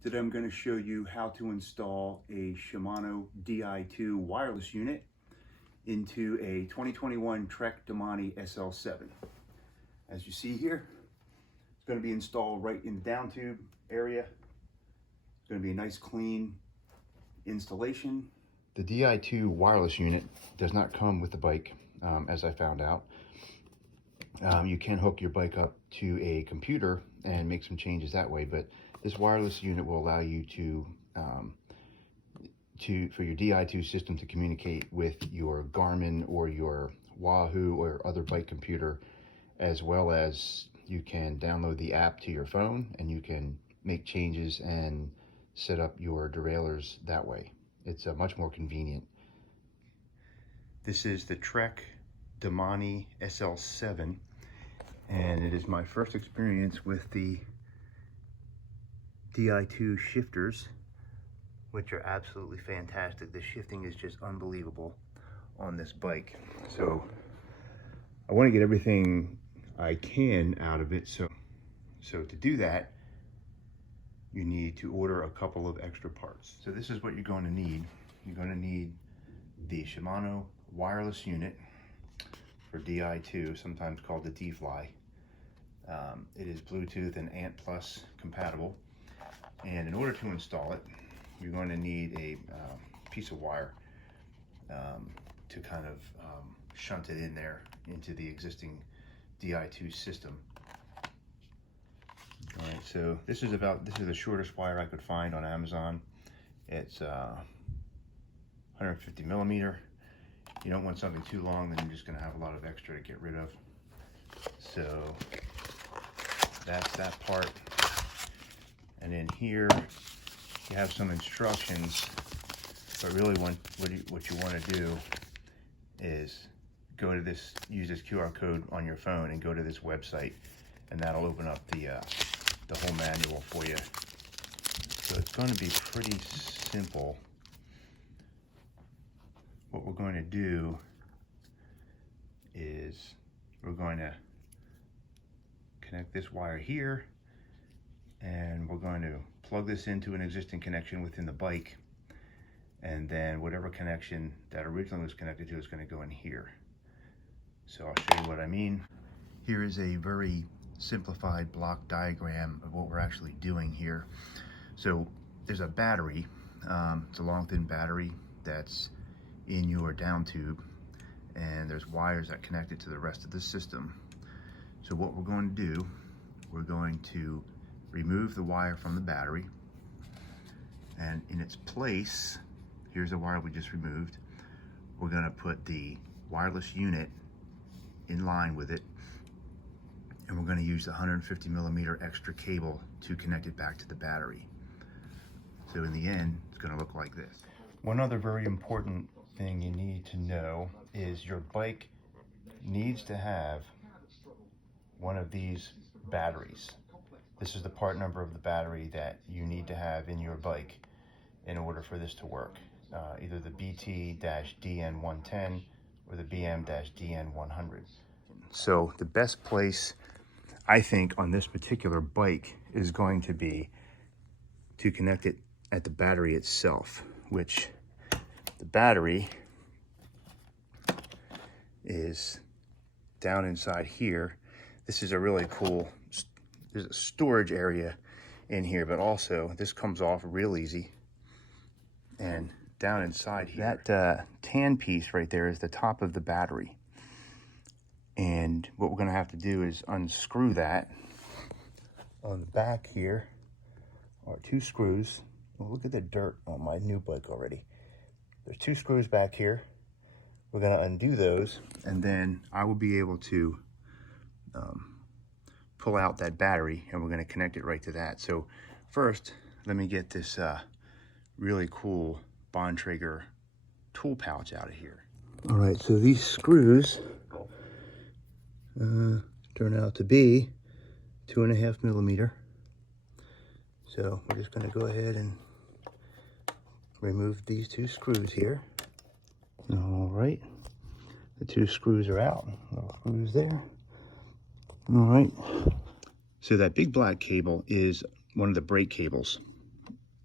Today I'm going to show you how to install a Shimano Di2 wireless unit into a 2021 Trek Domane SL7. As you see here, it's going to be installed right in the down tube area. It's going to be a nice clean installation. The Di2 wireless unit does not come with the bike, as I found out. You can hook your bike up to a computer and make some changes that way, but this wireless unit will allow you for your Di2 system to communicate with your Garmin or your Wahoo or other bike computer, as well as you can download the app to your phone and you can make changes and set up your derailleurs that way. It's much more convenient. This is the Trek Domane SL7, and it is my first experience with the Di2 shifters, which are absolutely fantastic. The shifting is just unbelievable on this bike. So I want to get everything I can out of it. So to do that, you need to order a couple of extra parts. So this is what you're going to need. You're going to need the Shimano wireless unit for Di2, sometimes called the D-Fly. It is Bluetooth and Ant Plus compatible. And in order to install it, you're going to need a piece of wire to kind of shunt it in there into the existing Di2 system. All right, so this is the shortest wire I could find on Amazon. It's 150 millimeter. You don't want something too long, then you're just going to have a lot of extra to get rid of. So that's that part. And in here, you have some instructions, but really what you want to do is go to this, use this QR code on your phone and go to this website, and that'll open up the whole manual for you. So it's going to be pretty simple. What we're going to do is we're going to connect this wire here, and we're going to plug this into an existing connection within the bike, and then whatever connection that originally was connected to is going to go in here. So I'll show you what I mean. Here is a very simplified block diagram of what we're actually doing here. So there's a battery, it's a long thin battery that's in your down tube, and there's wires that connect it to the rest of the system. So what we're going to do, we're going to remove the wire from the battery, and in its place, here's the wire we just removed. We're going to put the wireless unit in line with it, and we're going to use the 150 millimeter extra cable to connect it back to the battery. So in the end, it's going to look like this. One other very important thing you need to know is your bike needs to have one of these batteries. This is the part number of the battery that you need to have in your bike in order for this to work. Either the BT-DN110 or the BM-DN100. So the best place, I think, on this particular bike is going to be to connect it at the battery itself, which the battery is down inside here. This is a really cool, there's a storage area in here, but also this comes off real easy. And down inside here, that tan piece right there is the top of the battery. And what we're going to have to do is unscrew that. On the back here are two screws. Well, look at the dirt on my new bike already. There's two screws back here. We're going to undo those, and then I will be able to pull out that battery, and we're going to connect it right to that. So first, let me get this really cool Bontrager tool pouch out of here. All right, so these screws turn out to be 2.5 millimeter. So we're just going to go ahead and remove these two screws here. All right, the two screws are out. Little screws there. All right. So that big black cable is one of the brake cables.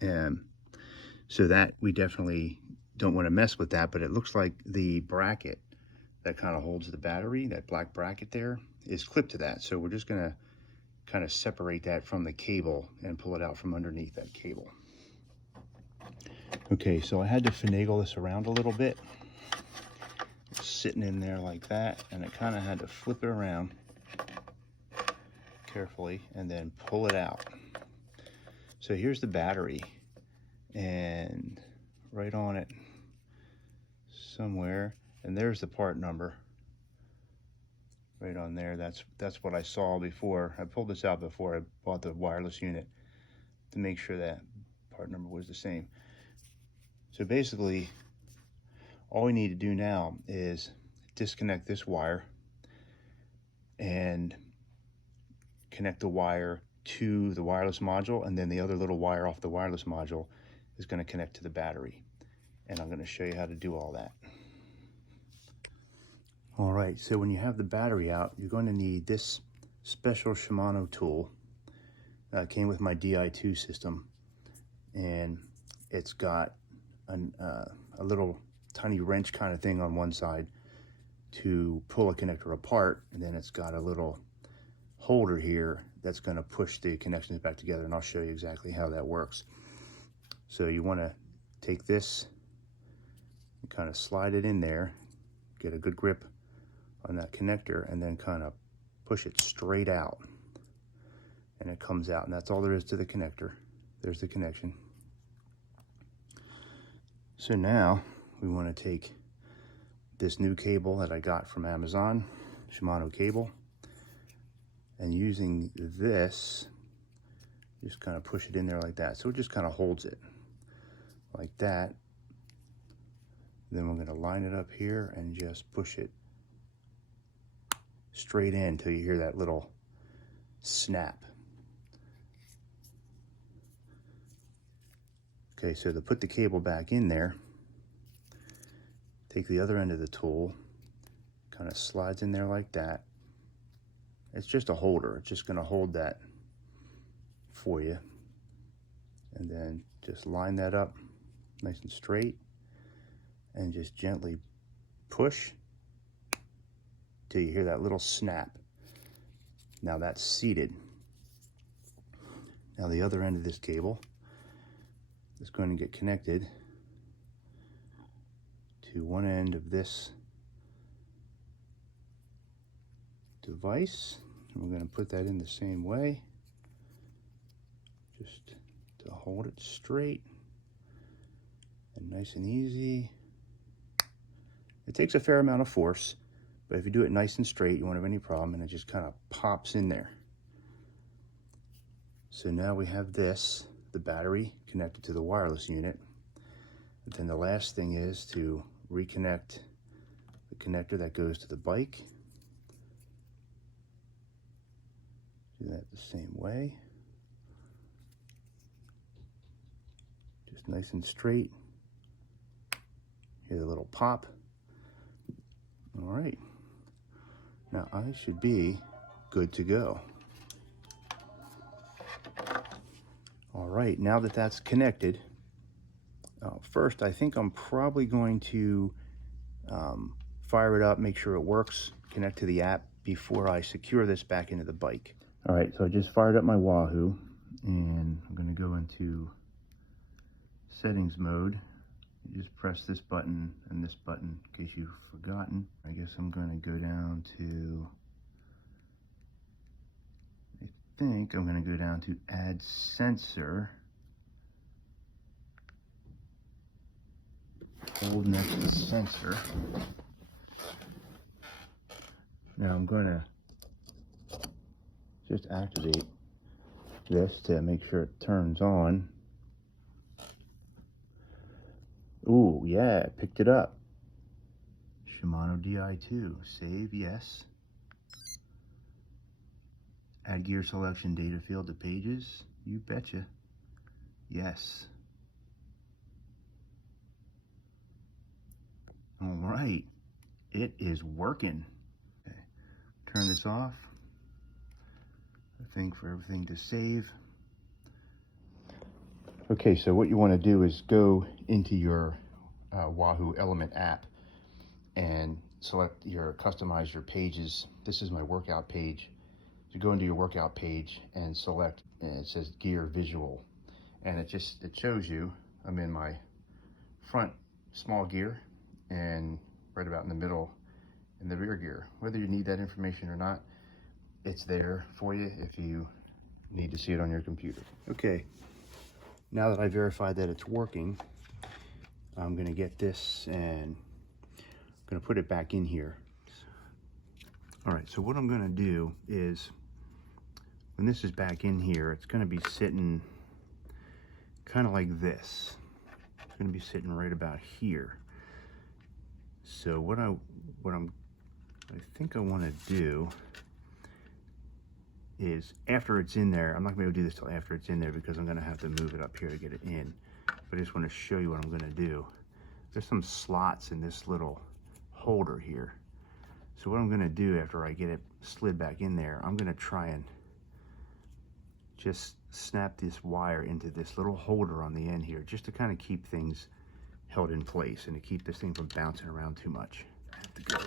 So that we definitely don't want to mess with that, but it looks like the bracket that kind of holds the battery, that black bracket there, is clipped to that. So we're just gonna kind of separate that from the cable and pull it out from underneath that cable. Okay, so I had to finagle this around a little bit. It's sitting in there like that, and I kind of had to flip it around carefully and then pull it out. So here's the battery, and right on it somewhere, and there's the part number right on there. That's what I saw before. I pulled this out before I bought the wireless unit to make sure that part number was the same. So basically, all we need to do now is disconnect this wire and connect the wire to the wireless module, and then the other little wire off the wireless module is going to connect to the battery. And I'm going to show you how to do all that. All right, so when you have the battery out, you're going to need this special Shimano tool. Came with my Di2 system, and it's got a little tiny wrench kind of thing on one side to pull a connector apart, and then it's got a little holder here that's going to push the connections back together, and I'll show you exactly how that works. So you want to take this and kind of slide it in there, get a good grip on that connector, and then kind of push it straight out, and it comes out, and that's all there is to the connector. There's the connection. So now we want to take this new cable that I got from Amazon, Shimano cable, and using this, just kind of push it in there like that. So it just kind of holds it like that. Then we're going to line it up here and just push it straight in until you hear that little snap. Okay, so to put the cable back in there, take the other end of the tool, kind of slides in there like that. It's just a holder. It's just going to hold that for you. And then just line that up nice and straight, and just gently push till you hear that little snap. Now that's seated. Now the other end of this cable is going to get connected to one end of this device. And we're going to put that in the same way, just to hold it straight and nice and easy. It takes a fair amount of force, but if you do it nice and straight, you won't have any problem, and it just kind of pops in there. So now we have this, the battery connected to the wireless unit. And then the last thing is to reconnect the connector that goes to the bike. Do that the same way. Just nice and straight. Hear the little pop. All right. Now I should be good to go. All right, now that that's connected, first I think I'm probably going to fire it up, make sure it works, connect to the app before I secure this back into the bike. All right, so I just fired up my Wahoo, and I'm going to go into settings mode. You just press this button and this button in case you've forgotten. I guess I'm going to go down to, I think I'm going to go down to add sensor. Hold next to sensor. Now I'm going to just activate this to make sure it turns on. Ooh, yeah, picked it up. Shimano Di2, save, yes. Add gear selection data field to pages, you betcha. Yes. All right, it is working. Okay. Turn this off. I think for everything to save. Okay, so what you want to do is go into your Wahoo ELEMNT app and select customize your pages. This is my workout page. So go into your workout page and select, and it says gear visual, and it shows you I'm in my front small gear and right about in the middle in the rear gear. Whether you need that information or not, it's there for you if you need to see it on your computer. Okay, now that I verified that it's working, I'm gonna get this and I'm gonna put it back in here. All right, so what I'm gonna do is, when this is back in here, it's gonna be sitting kind of like this. It's gonna be sitting right about here. So what I think I wanna do is, after it's in there, I'm not gonna be able to do this till after it's in there because I'm gonna have to move it up here to get it in. But I just wanna show you what I'm gonna do. There's some slots in this little holder here. So what I'm gonna do after I get it slid back in there, I'm gonna try and just snap this wire into this little holder on the end here, just to kind of keep things held in place and to keep this thing from bouncing around too much. I have to go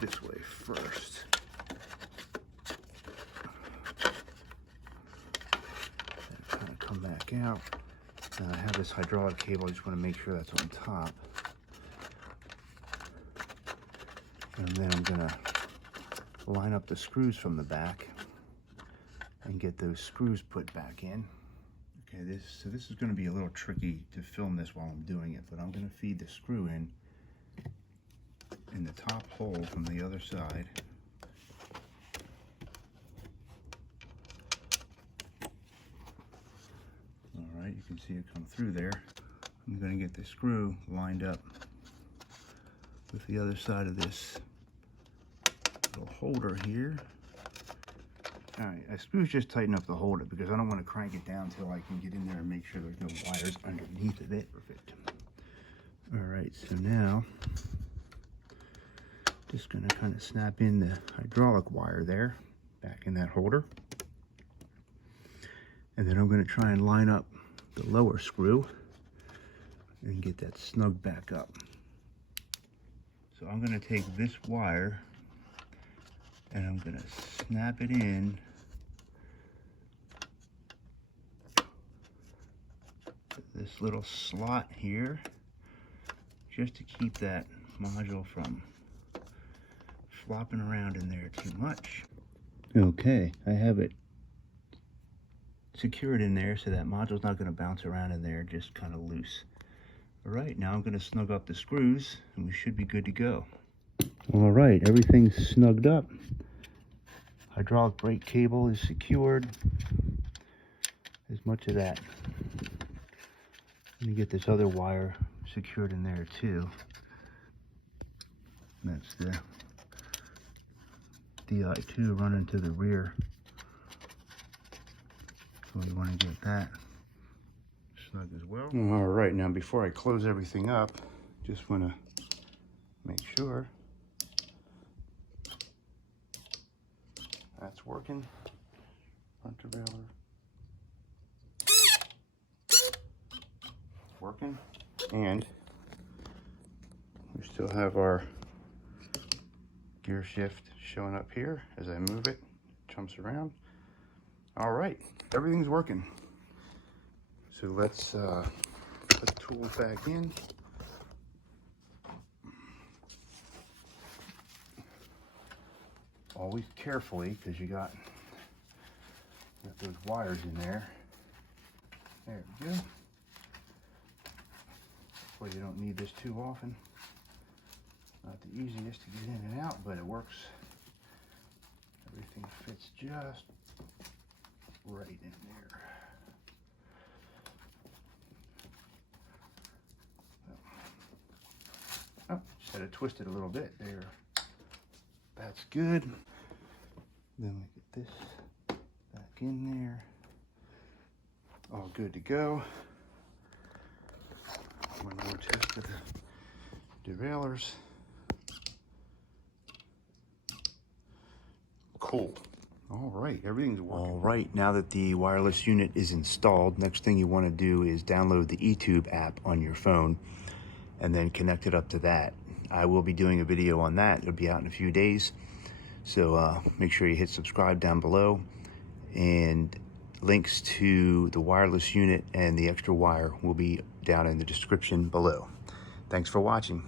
this way first. Then kind of come back out. And I have this hydraulic cable, I just want to make sure that's on top. And then I'm gonna line up the screws from the back and get those screws put back in. Okay, this is gonna be a little tricky to film this while I'm doing it, but I'm gonna feed the screw in the top hole from the other side. All right, you can see it come through there. I'm gonna get the screw lined up with the other side of this little holder here. All right, I screws just tighten up the holder because I don't want to crank it down until I can get in there and make sure there's no wires underneath of it. Perfect. All right, so now just gonna kind of snap in the hydraulic wire there, back in that holder. And then I'm gonna try and line up the lower screw and get that snug back up. So I'm gonna take this wire and I'm gonna snap it in this little slot here, just to keep that module from flopping around in there too much. Okay, I have it secured in there so that module's not going to bounce around in there, just kind of loose. All right, now I'm going to snug up the screws and we should be good to go. All right, everything's snugged up. Hydraulic brake cable is secured. As much of that. Let me get this other wire secured in there too. That's the Di2 running to the rear. So you want to get that snug as well. All right, now before I close everything up, just want to make sure that's working. Front derailleur working, and we still have our gear shift showing up here. As I move it, it jumps around. All right, everything's working. So let's put the tools back in. Always carefully, because you got those wires in there. There we go. Well, you don't need this too often. Not the easiest to get in and out, but it works. Everything fits just right in there. Oh, just had to twist it a little bit there. That's good. Then we get this back in there. All good to go. One more test of the derailleurs. Cool. All right, everything's working. All right, now that the wireless unit is installed, next thing you want to do is download the eTube app on your phone and then connect it up to that. I will be doing a video on that. It'll be out in a few days. So make sure you hit subscribe down below, and links to the wireless unit and the extra wire will be down in the description below. Thanks for watching.